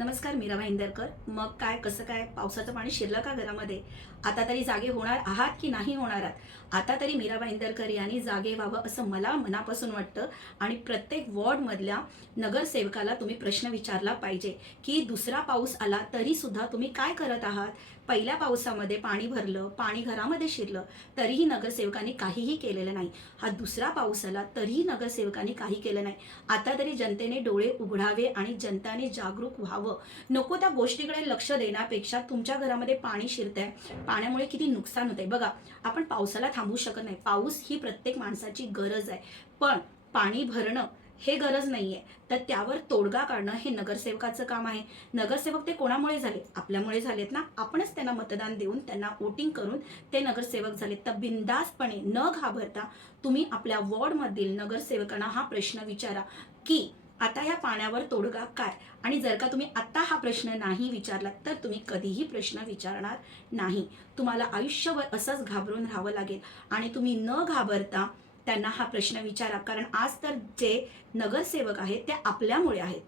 नमस्कार, मीरा भाईंदरकर. मग काय, कसं काय, पावसाचं पाणी शिरलं का घरामध्ये? आता तरी जागे होणार आहात की नाही होणार आहात? आता तरी मीरा भाईंदरकर यांनी जागे व्हावं असं मला मनापासून वाटतं. आणि प्रत्येक वॉर्डमधल्या नगरसेवकाला तुम्ही प्रश्न विचारला पाहिजे की दुसरा पाऊस आला तरी सुद्धा तुम्ही काय करत आहात? पहिल्या पावसामध्ये पाणी भरलं, पाणी घरामध्ये शिरलं, तरीही नगरसेवकांनी काहीही केलेलं नाही. हा दुसरा पाऊस आला तरीही नगरसेवकांनी काही केलं नाही. आता तरी जनतेने डोळे उघडावे आणि जनताने जागरूक व्हावं. नको त्या गोष्टीकडे लक्ष देण्यापेक्षा तुमच्या घरामध्ये पाणी शिरतंय, पाण्यामुळे किती नुकसान होतंय बघा. आपण पावसाला थांबवू शकत नाही. पाऊस ही प्रत्येक माणसाची गरज आहे, पण पाणी भरणं हे गरज नाहीये. तर त्यावर तोडगा काढणं हे नगरसेवकाचं काम आहे. नगरसेवक ते कोणामुळे झाले? आपल्यामुळे झालेत ना. आपणच त्यांना मतदान देऊन, त्यांना वोटिंग करून ते नगरसेवक झालेत. तर बिनधास्तपणे न घाबरता तुम्ही आपल्या वॉर्डमधील नगरसेवकांना हा प्रश्न विचारा की आता या पाण्यावर तोडगा काय? आणि जर का तुम्ही आता हा प्रश्न नाही विचारला तर तुम्ही कधीही प्रश्न विचारणार नाही. तुम्हाला आयुष्यभर असंच घाबरून राहावं लागेल. आणि तुम्ही न घाबरता त्यांना हा प्रश्न विचारा, कारण आज तर जे नगरसेवक आहेत ते आपल्यामुळे आहेत,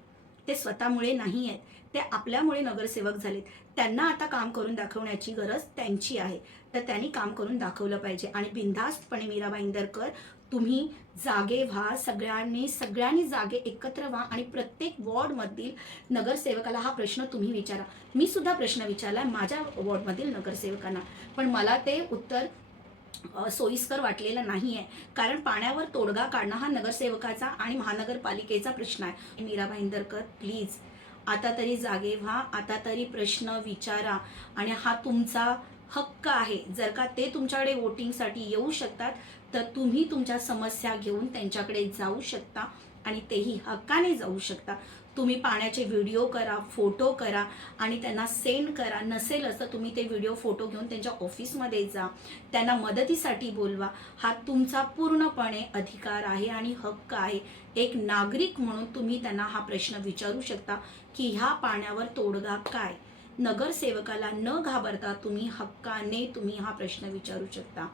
ते स्वतःमुळे नाही आहेत. ते आपल्यामुळे नगरसेवक झालेत. त्यांना आता काम करून दाखवण्याची गरज त्यांची आहे. तर त्यांनी काम करून दाखवलं पाहिजे. आणि बिनधास्तपणे मीरा भाईंदरकर, तुम्ही जागे व्हा. सगळ्यांनी जागे एकत्र व्हा आणि प्रत्येक वॉर्डमधील नगरसेवकाला हा प्रश्न तुम्ही विचारा. मी सुद्धा प्रश्न विचारला माझ्या वॉर्डमधील नगरसेवकांना, पण मला ते उत्तर सोयीस्कर वाटलेलं नाही आहे. कारण पाण्यावर तोडगा काढणं हा नगरसेवकाचा आणि महानगरपालिकेचा प्रश्न आहे. मीरा भाईंदरकर, प्लीज आता तरी जागे व्हा. आता तरी प्रश्न विचारा. आणि हा तुमचा हक्क आहे. जर का ते तुमच्याकडे वोटिंगसाठी येऊ शकतात तर तुम्ही तुमच्या समस्या घेऊन त्यांच्याकडे जाऊ शकता आणि तेही हक्काने जाऊ शकता. तुम्ही पाण्याचे व्हिडिओ करा, फोटो करा आणि त्यांना सेंड करा. नसेलच तर तुम्ही ते व्हिडिओ फोटो घेऊन त्यांच्या ऑफिसमध्ये जा, त्यांना मदतीसाठी बोलवा. हा तुमचा पूर्णपणे अधिकार आहे आणि हक्क आहे. एक नागरिक म्हणून तुम्ही त्यांना हा प्रश्न विचारू शकता की ह्या पाण्यावर तोडगा काय? नगरसेवकाला न घाबरता तुम्ही हक्काने तुम्ही हा प्रश्न विचारू शकता.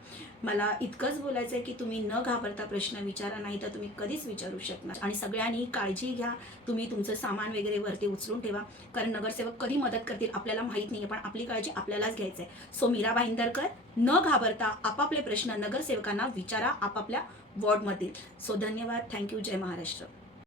मला इतकंच बोलायचं आहे की तुम्ही न घाबरता प्रश्न विचारा, नाही तर तुम्ही कधीच विचारू शकणार. आणि सगळ्यांनी काळजी घ्या. तुम्ही तुमचं सामान वगैरे वरती उचलून ठेवा, कारण नगरसेवक कधी मदत करतील आपल्याला माहीत नाही आहे. पण आपली काळजी आपल्यालाच घ्यायची आहे. सो मीरा भाईंदरकर, न घाबरता आपापले प्रश्न नगरसेवकांना विचारा आपापल्या वॉर्डमधील. सो धन्यवाद. थँक्यू. जय महाराष्ट्र.